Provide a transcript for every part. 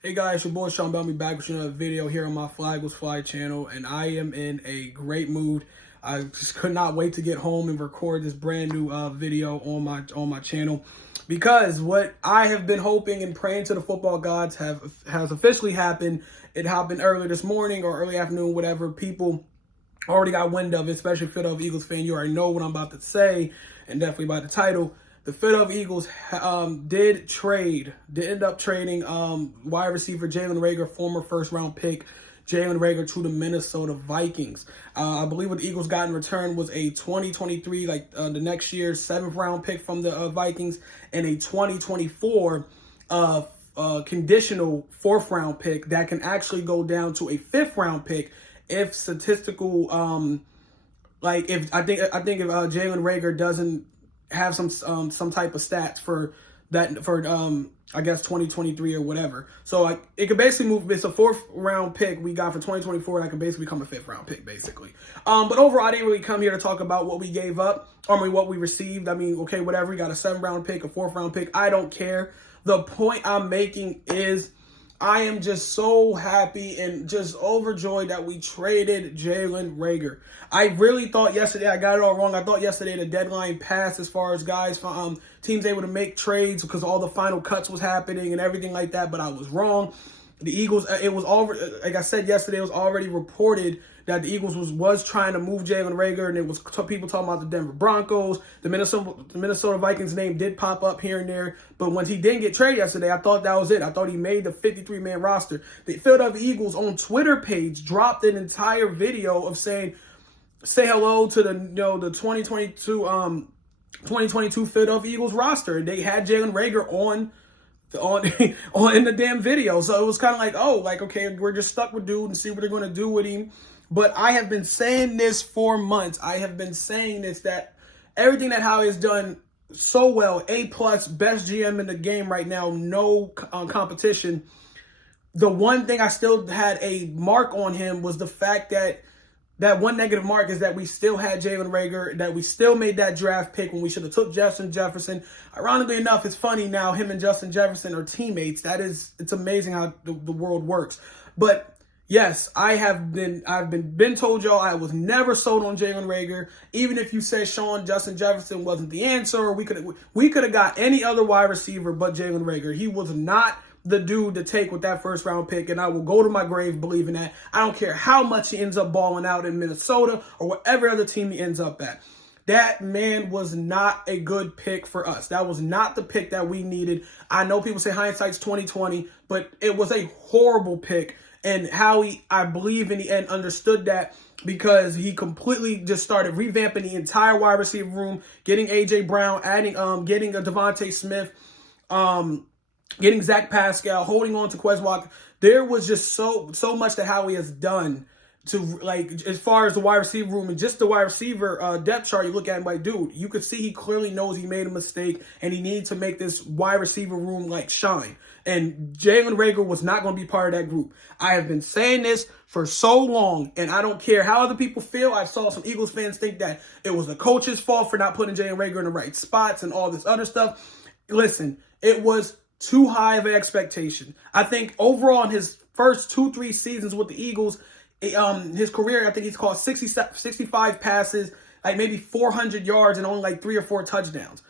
Hey guys, your boy Sean Bellamy back with another video here on my Flag Was Fly channel, and I am in a great mood. I just could not wait to get home and record this brand new video on my channel, because what I have been hoping and praying to the football gods has officially happened. It happened earlier this morning or early afternoon, whatever. People already got wind of it, especially Philadelphia Eagles fan. You already know what I'm about to say, and definitely by the title. The Philadelphia Eagles did end up trading wide receiver Jalen Reagor, former first-round pick Jalen Reagor, to the Minnesota Vikings. I believe what the Eagles got in return was a 2023, the next year's 7th-round pick from the Vikings, and a 2024 conditional 4th-round pick that can actually go down to a 5th-round pick if statistical, if Jalen Reagor doesn't have some type of stats for that I guess 2023 or whatever. So it could basically move. It's a 4th-round pick we got for 2024 that can basically become a 5th-round pick basically. But overall, I didn't really come here to talk about what we gave up or what we received. I mean, okay, whatever. We got a 7th-round pick, a 4th-round pick. I don't care. The point I'm making is I am just so happy and just overjoyed that we traded Jalen Reagor. I really thought yesterday, I got it all wrong. I thought yesterday the deadline passed as far as guys, teams able to make trades because all the final cuts was happening and everything like that, but I was wrong. The Eagles, it was already, like I said yesterday, it was already reported that the Eagles was trying to move Jalen Reagor, and it was people talking about the Denver Broncos. The Minnesota Vikings name did pop up here and there, but when he didn't get traded yesterday, I thought that was it. I thought he made the 53-man roster. The Philadelphia Eagles on Twitter page dropped an entire video of say hello to the 2022 Philadelphia Eagles roster. They had Jalen Reagor on in the damn video. So it was kind of like, okay, we're just stuck with dude and see what they're going to do with him. But I have been saying this for months. I have been saying this, that everything that Howie has done so well, A+, best GM in the game right now, no competition. The one thing I still had a mark on him was the fact that one negative mark is that we still had Jalen Reagor, that we still made that draft pick when we should have took Justin Jefferson. Ironically enough, it's funny now, him and Justin Jefferson are teammates. It's amazing how the world works. But yes, I've been told y'all I was never sold on Jalen Reagor. Even if you said Justin Jefferson wasn't the answer, or we could have got any other wide receiver but Jalen Reagor. He was not the dude to take with that 1st-round pick, and I will go to my grave believing that. I don't care how much he ends up balling out in Minnesota or whatever other team he ends up at. That man was not a good pick for us. That was not the pick that we needed. I know people say hindsight's 20/20, but it was a horrible pick. And Howie, I believe in the end, understood that, because he completely just started revamping the entire wide receiver room, getting A.J. Brown, getting a Devontae Smith, getting Zach Pascal, holding on to Quez Walker. There was just so much that Howie has done to, as far as the wide receiver room and just the wide receiver depth chart. You look at him dude, you could see he clearly knows he made a mistake and he needs to make this wide receiver room shine. And Jalen Reagor was not going to be part of that group. I have been saying this for so long, and I don't care how other people feel. I saw some Eagles fans think that it was the coach's fault for not putting Jalen Reagor in the right spots and all this other stuff. Listen, it was too high of an expectation. I think overall in his first 2-3 seasons with the Eagles, his career, I think he's caught 65 passes, maybe 400 yards and only 3 or 4 touchdowns.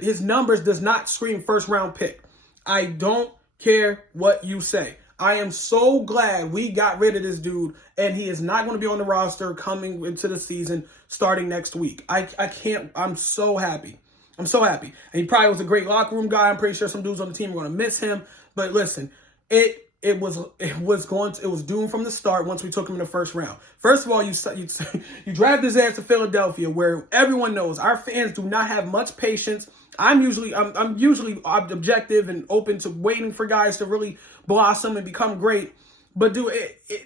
His numbers does not scream 1st-round pick. I don't care what you say. I am so glad we got rid of this dude, and he is not going to be on the roster coming into the season starting next week. I'm so happy. I'm so happy. And he probably was a great locker room guy. I'm pretty sure some dudes on the team are going to miss him. But listen, it was doomed from the start once we took him in the 1st round. First of all, you drafted his ass to Philadelphia, where everyone knows our fans do not have much patience. I'm usually objective and open to waiting for guys to really blossom and become great. But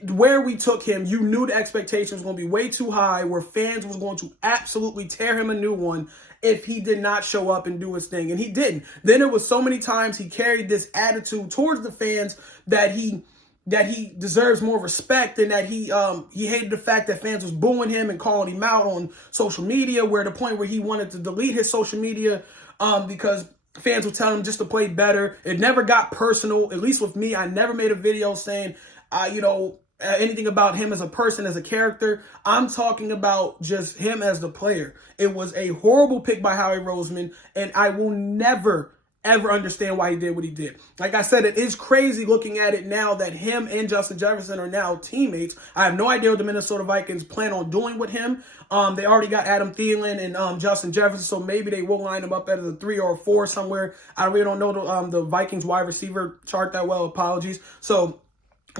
where we took him, you knew the expectations was going to be way too high, where fans was going to absolutely tear him a new one if he did not show up and do his thing. And he didn't. Then there was so many times he carried this attitude towards the fans that he deserves more respect, and that he hated the fact that fans was booing him and calling him out on social media, where the point where he wanted to delete his social media because fans would tell him just to play better. It never got personal. At least with me, I never made a video saying, anything about him as a person, as a character. I'm talking about just him as the player. It was a horrible pick by Howie Roseman, and I will never, ever understand why he did what he did. Like I said, it is crazy looking at it now that him and Justin Jefferson are now teammates. I have no idea what the Minnesota Vikings plan on doing with him. They already got Adam Thielen and Justin Jefferson, so maybe they will line him up at a 3 or a 4 somewhere. I really don't know the Vikings wide receiver chart that well. Apologies. So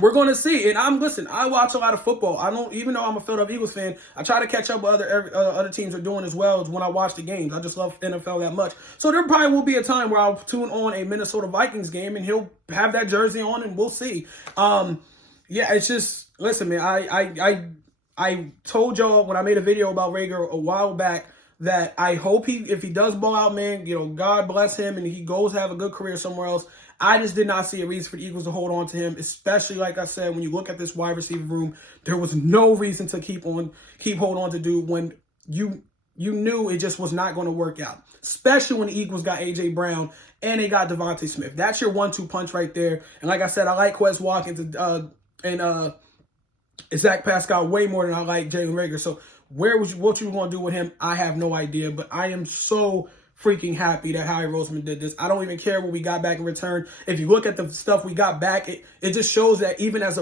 we're going to see. And I watch a lot of football. Even though I'm a Philadelphia Eagles fan, I try to catch up with other teams are doing as well as when I watch the games. I just love NFL that much. So there probably will be a time where I'll tune on a Minnesota Vikings game and he'll have that jersey on and we'll see. It's just, listen, man, I told y'all when I made a video about Reagor a while back that I hope if he does ball out, man, God bless him and he goes have a good career somewhere else. I just did not see a reason for the Eagles to hold on to him, especially, like I said, when you look at this wide receiver room, there was no reason to keep hold on to dude when you knew it just was not going to work out, especially when the Eagles got A.J. Brown and they got Devontae Smith. That's your 1-2 punch right there. And like I said, I like Quez Watkins and Zach Pascal way more than I like Jalen Reagor. So what you going to do with him, I have no idea. But I am so freaking happy that Howie Roseman did this. I don't even care what we got back in return. If you look at the stuff we got back, it just shows that even as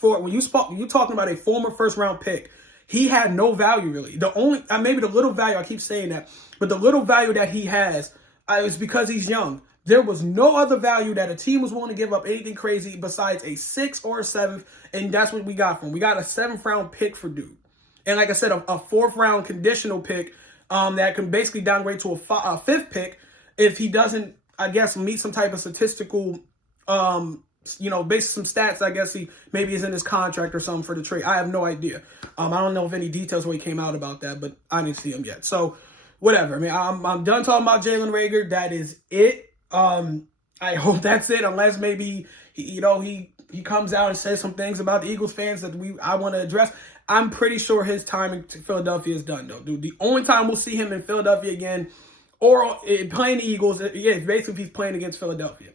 when you're talking about a former first-round pick, he had no value really. The only maybe the little value, I keep saying that, but the little value that he has is because he's young. There was no other value that a team was willing to give up anything crazy besides a 6th or a 7th, and that's what we got from him. We got a 7th-round pick for dude. And like I said, a 4th-round conditional pick that can basically downgrade to a 5th pick if he doesn't, I guess, meet some type of statistical, based on some stats. I guess he maybe is in his contract or something for the trade. I have no idea. I don't know if any details really came out about that, but I didn't see them yet. So whatever. I mean, I'm done talking about Jalen Reagor. That is it. I hope that's it, unless maybe he comes out and says some things about the Eagles fans that I want to address. I'm pretty sure his time in Philadelphia is done, though, dude. The only time we'll see him in Philadelphia again or playing the Eagles, basically if he's playing against Philadelphia.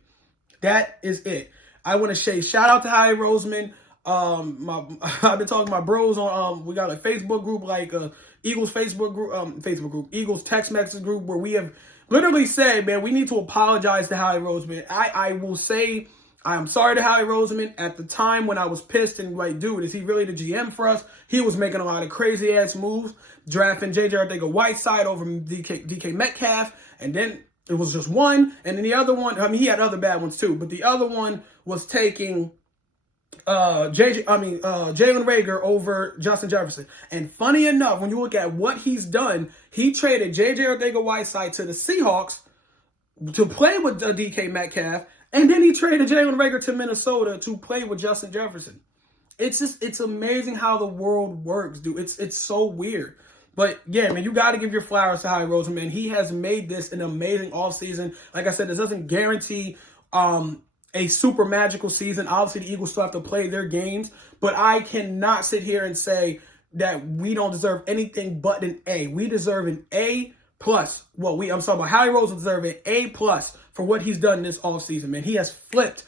That is it. I want to say shout out to Howie Roseman. I've been talking to my bros on, we got a Facebook group, like Eagles Facebook group, Eagles text message group, where we have literally said, man, we need to apologize to Howie Roseman. I will say, I'm sorry to Howie Roseman. At the time when I was pissed and like, dude, is he really the GM for us? He was making a lot of crazy ass moves, drafting J.J. Arcega-Whiteside over DK Metcalf, and then it was just one, and then the other one, I mean, he had other bad ones too, but the other one was taking Jalen Reagor over Justin Jefferson. And funny enough, when you look at what he's done, he traded J.J. Arcega-Whiteside to the Seahawks to play with DK Metcalf, and then he traded Jalen Reagor to Minnesota to play with Justin Jefferson. It's amazing how the world works, dude. It's so weird. But yeah, man, you got to give your flowers to Howie Roseman, man. He has made this an amazing offseason. Like I said, this doesn't guarantee a super magical season. Obviously, the Eagles still have to play their games, but I cannot sit here and say that we don't deserve anything but an A. We deserve an A+. Well, I'm talking about Howie Roseman deserve an A+ for what he's done this offseason, man. He has flipped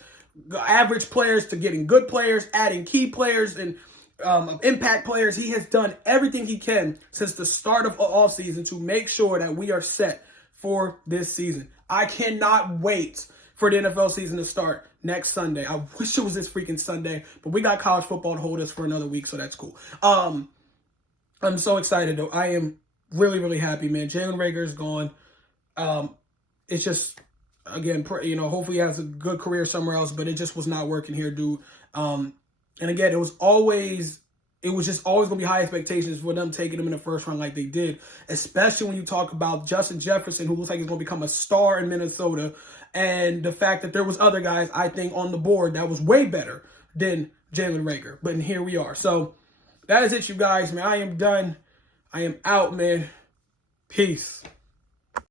average players to getting good players, adding key players and impact players. He has done everything he can since the start of offseason to make sure that we are set for this season. I cannot wait for the NFL season to start next Sunday. I wish it was this freaking Sunday, but we got college football to hold us for another week, so that's cool. I'm so excited, though. I am really, really happy, man. Jalen Reagor is gone. It's just, again, hopefully he has a good career somewhere else, but it just was not working here, dude. And again, it was just always going to be high expectations for them taking him in the first round like they did, especially when you talk about Justin Jefferson, who looks like he's going to become a star in Minnesota, and the fact that there was other guys, I think, on the board that was way better than Jalen Reagor. But here we are. So that is it, you guys, man. I am done. I am out, man. Peace.